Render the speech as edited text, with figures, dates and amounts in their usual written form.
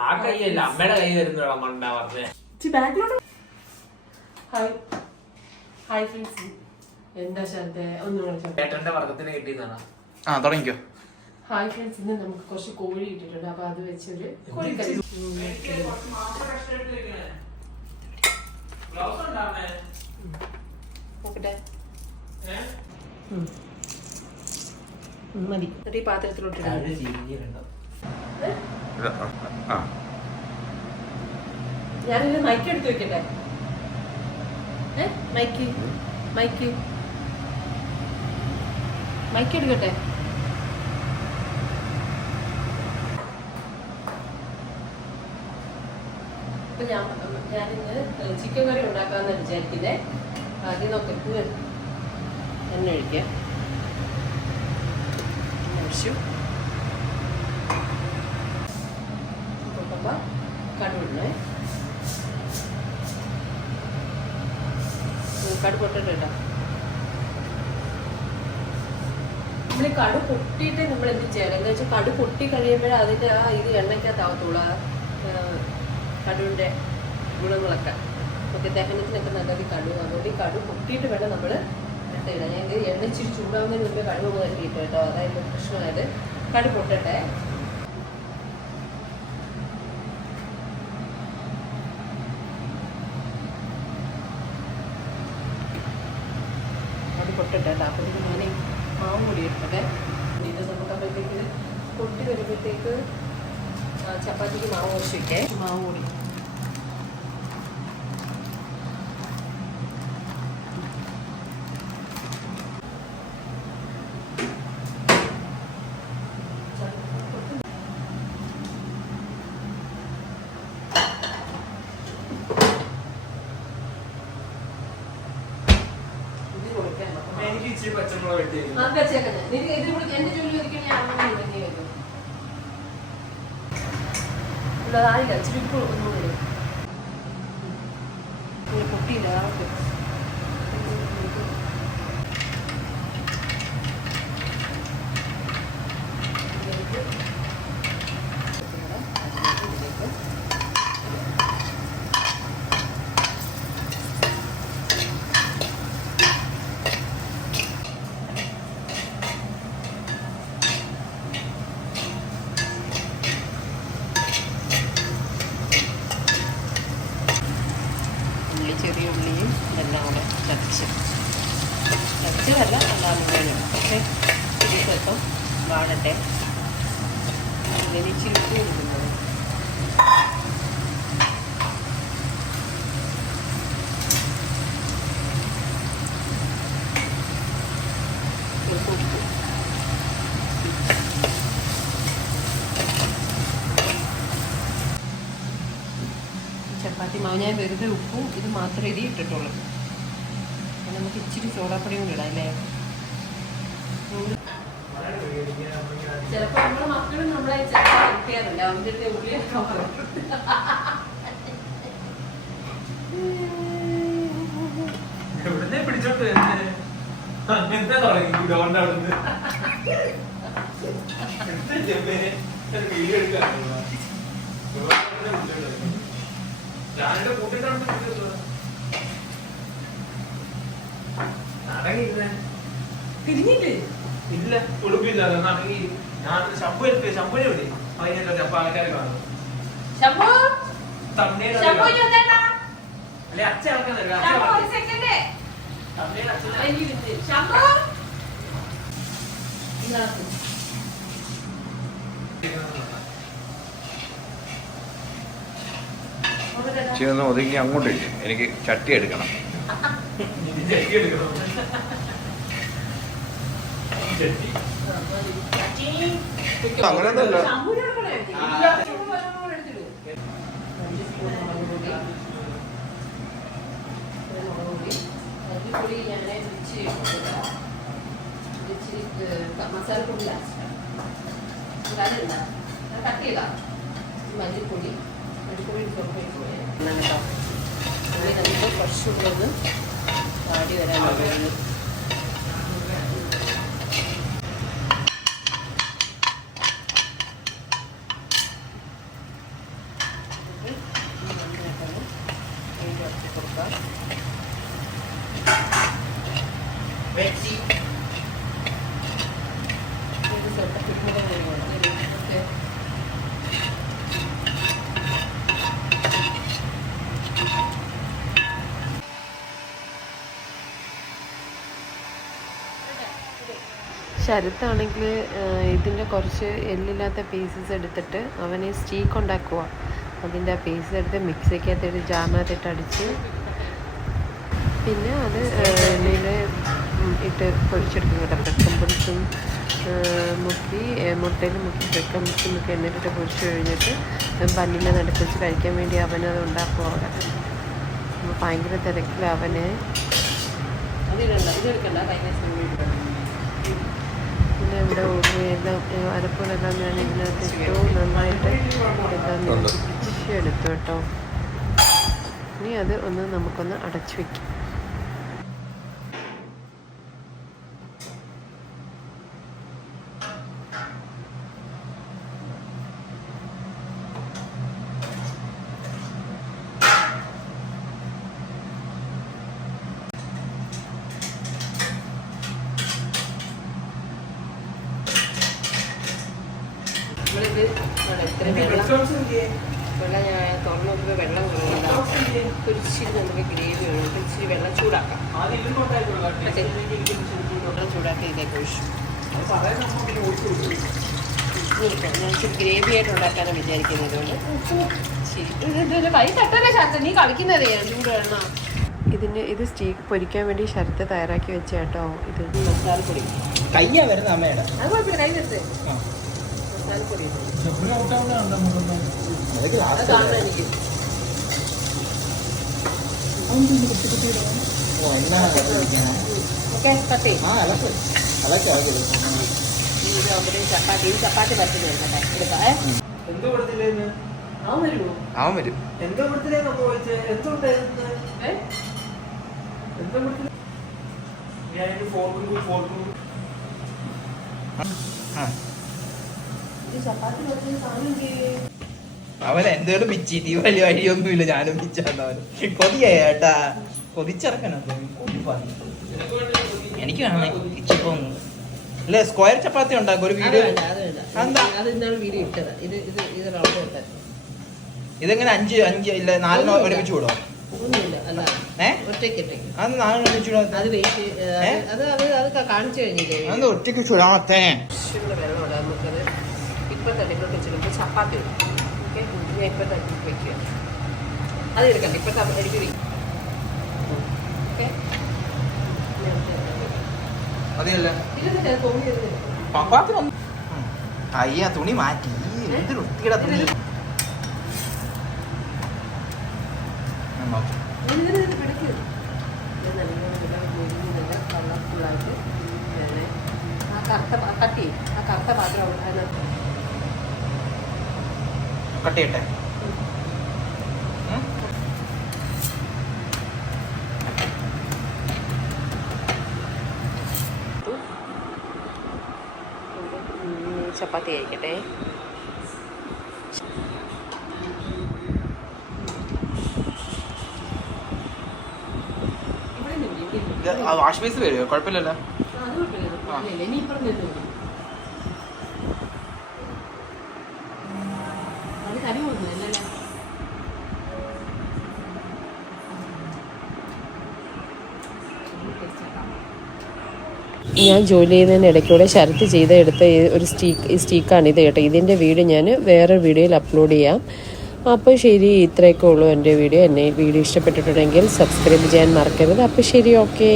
ആ കൈയല്ല അമ്മയുടെ കൈ വരുന്നോടാ മണ്ട പറഞ്ഞേ. ഹായ് ഫ്രണ്ട്സ്, എന്താ ശാന്തെ ഒന്നും ചേട്ടന്റെ വർഗത്തിന് കിട്ടിയെന്നാണ്. തുടങ്ങിക്കോ. ഹായ് ഫ്രണ്ട്സ്, ഇന്ന് നമുക്ക് കുറച്ച് കോഴി കിട്ടിയിട്ടുണ്ട്. അപ്പൊ അത് വെച്ചൊരു കോഴിക്കറി നോക്കട്ടെ. മതി. എന്നിട്ട് ഈ പാത്രത്തിലോട്ട് ഞാനിത് മൈക്ക് എടുത്ത് വെക്കട്ടെ. മൈക്ക് മൈക്ക് മൈക്ക് എടുക്കട്ടെ. അപ്പൊ ഞാനിന്ന് ചിക്കൻ കറി ഉണ്ടാക്കാമെന്ന് വിചാരിക്കുന്നേ. ആദ്യം നോക്കൂ, എണ്ണ ഒഴിക്കാം. ആവശ്യം കടുവിടണേ. കടു പൊട്ടിട്ടോ. നമ്മൾ കടു പൊട്ടിയിട്ട് നമ്മൾ എന്ത് ചെയ്യണം എന്ന് വെച്ചാൽ കടു പൊട്ടി കഴിയുമ്പോഴേ അതിൻ്റെ ആ ഇത് എണ്ണയ്ക്കകത്താവത്തുള്ളൂ. കടുവിൻ്റെ ഗുണങ്ങളൊക്കെ നമുക്ക് ദഹനത്തിനൊക്കെ നല്ലൊരു കടുവ്. അതുകൊണ്ട് ഈ കടു പൊട്ടിയിട്ട് വേണം നമ്മൾ ഇടാൻ. ഞാൻ എണ്ണ ഇച്ചിരി ചൂടാവുന്നതിന് മുമ്പേ കടുവ് മുതലിട്ട് കേട്ടോ. അതായത് പ്രശ്നമായത്. കടു പൊട്ടട്ടെ. കടു പൊട്ടട്ടെ കേട്ടോ. അപ്പോഴത്തേക്ക് ഞാൻ മാവും കൂടി ഇട്ടട്ടെ. ഇത് നമുക്ക് അപ്പോഴത്തേക്ക് പൊട്ടി വരുമ്പോഴത്തേക്ക് ചപ്പാത്തിക്ക് മാവ് കുറച്ച് വയ്ക്കേ. മാവ് കൂടി പൊട്ടിയില്ല. ചെറിയ ഉള്ളിയും എല്ലാം കൂടെ ചതച്ചതല്ല അല്ലാതെ വേണം. പക്ഷേ ഇച്ചിരി സ്വല്പം വാടട്ടെ. ഇങ്ങനെ ഇച്ചിരി ഉപ്പ് കൊടുക്കുന്നത്. ഉപ്പ് ചപ്പാത്തി മാവ് ഞാൻ വെറുതെ ഉപ്പും ഇത് മാത്രമേ ഇത് ഇട്ടിട്ടുള്ളൂ. അപ്പം നമുക്ക് ഇച്ചിരി സോഡാപ്പൊടിയും കൂടി ഇടാം അല്ലേ. ചിലപ്പോൾ നമ്മുടെ മക്കളും നമ്മളെ ചിലപ്പോൾ കിട്ടിയാറില്ല. അവൻ്റെ ഉള്ളിയൊക്കെ പിടിച്ചോട്ട് അങ്ങനത്തെ തുടങ്ങി ഗ്രൗണ്ട് അവിടുന്ന് വീഡിയോ എടുക്കാറുണ്ടോ? ഞാനെന്റെ കൂട്ടിട്ടാണ് തിരിഞ്ഞില്ലേ? ഇല്ല, ഉടുപ്പില്ല. എന്നാണെങ്കിൽ ഞാൻ ശമ്പുനെ വിളി. അതിനല്ലോ അപ്പൊ ആൾക്കാർ കാണും. അല്ലെ അച്ഛൻ ആൾക്കാരല്ല. ഒന്ന് ഒതുങ്ങി അങ്ങോട്ടില്ല. എനിക്ക് ചട്ടി എടുക്കണം. അങ്ങനെയൊന്നുമല്ല. മസാലപ്പൊടി കട്ട് ചെയ്താ മല്ലിപ്പൊടി മല്ലിപ്പൊടി കേട്ടോ. അങ്ങനെ നമുക്ക് കുറച്ചുകൂടെ ഒന്ന് വാടി വരാൻ ശരത്താണെങ്കിൽ ഇതിൻ്റെ കുറച്ച് എല്ലില്ലാത്ത പീസസ് എടുത്തിട്ട് അവന് സ്റ്റീക്ക് ഉണ്ടാക്കുക. അതിൻ്റെ ആ പീസ് എടുത്ത് മിക്സിക്കകത്തിട്ട് ജാറിനകത്തിട്ട് അടിച്ച് പിന്നെ അത് എണ്ണയിൽ ഇട്ട് പൊരിച്ചെടുക്കും കേട്ടോ. ബ്രെഡ് പൊടിച്ചും മുക്കി മുട്ടയിൽ മുക്കി ബ്രെഡ് മുക്കി എണ്ണയിലിട്ട് പൊരിച്ച് കഴിഞ്ഞിട്ട് പല്ലിനെ നടുക്ക് വെച്ച് കഴിക്കാൻ വേണ്ടി അവനത് ഉണ്ടാക്കും അവിടെ. അപ്പോൾ ഭയങ്കര തിരക്കിൽ അവനെ പിന്നെ ഇവിടെ എല്ലാം അരപ്പുകളെല്ലാം ഞാൻ ഇതിനകത്ത് ഏറ്റവും നന്നായിട്ട് എല്ലാം എടുത്തു കേട്ടോ. ഇനി അത് ഒന്ന് നമുക്കൊന്ന് അടച്ചു വയ്ക്കും. വെള്ളം ഞാൻ തുറന്ന് നോക്കുമ്പോൾ വെള്ളം കുറവില്ല. ഒരിച്ചിരി നമുക്ക് ഗ്രേവി വേണം. ഒരിച്ചിരി വെള്ളം ചൂടാക്കാം. വെള്ളം ചൂടാക്കി ഇതിലേക്ക് ഒഴിച്ചു. ഞാൻ ഇച്ചിരി ഗ്രേവി ആയിട്ട് ഉണ്ടാക്കാനാണ് വിചാരിക്കുന്നത്. ശരി കൈ തട്ടല്ലേ ശരത്ത്, നീ കളിക്കുന്നതേ ചൂടാണ്. ഇത് സ്റ്റീക്ക് പൊരിക്കാൻ വേണ്ടി ശരത്ത് തയ്യാറാക്കി വെച്ച കേട്ടോ. ഇത് മസാലപ്പൊടി കയ്യാ വരുന്ന അമ്മയുടെ. അത് കുഴപ്പമില്ല, കൈ വെച്ച് മസാലപ്പൊടി എനിക്ക് ചപ്പാത്തി പറ്റുന്നുണ്ട്. അവൻ വരും. അവൻ എന്തേലും പിച്ചിട്ട് വലിയ വഴിയൊന്നുമില്ല. ഞാനും പിച്ചാണ്ടവന് കൊതിയേട്ടാ, കൊതിച്ചിറക്കണം. എനിക്ക് വേണം ഇച്ചിപ്പം അല്ലേ സ്ക്വയർ ചപ്പാത്തി ഉണ്ടാക്കും ഒരു വീഡിയോ. ഇതെങ്ങനെ 5 ഇല്ല 4 ഒരുമിച്ച് വിടും? കാണിച്ചു കഴിഞ്ഞില്ലേ ഒറ്റയ്ക്ക് ചൂടാമത്തേ ഇപ്പൊ തട്ടിലോട്ട് വെച്ചിട്ട് ചപ്പാത്തി ഇടും. ഓക്കെ, ഞാൻ ഇപ്പൊ തട്ടി വെക്കുക. അത് എടുക്കണ്ട, ഇപ്പൊ എനിക്ക് ഓക്കെ. അയ്യ തുണി മാറ്റി എന്തൊരു വൃത്തിയുടെ തുണി. കളർഫുള്ളായിട്ട് ആ കറുത്ത പാത്രം അതിനകത്ത് കട്ട് ചെയ്യട്ടെ. ചപ്പാത്തി കഴിക്കട്ടെ. വാഷ് ബേസ് വരുമോ? കുഴപ്പമില്ലല്ലോ. ഇനി ഇപ്പുറം അത് കരി കൊടുക്കുന്നില്ലല്ലേ? ഞാൻ ജോലി ചെയ്യുന്നതിന് ഇടയ്ക്കൂടെ ശരത്ത് എടുത്ത ഒരു സ്റ്റീക്കാണ് ഇത് കേട്ടോ. ഇതിൻ്റെ വീഡിയോ ഞാൻ വേറെ വീഡിയോയിൽ അപ്ലോഡ് ചെയ്യാം. അപ്പോൾ ശരി, ഇത്രയൊക്കെ ഉള്ളൂ എൻ്റെ വീഡിയോ. വീഡിയോ ഇഷ്ടപ്പെട്ടിട്ടുണ്ടെങ്കിൽ സബ്സ്ക്രൈബ് ചെയ്യാൻ മറക്കരുത്. അപ്പോൾ ശരി, ഓക്കേ.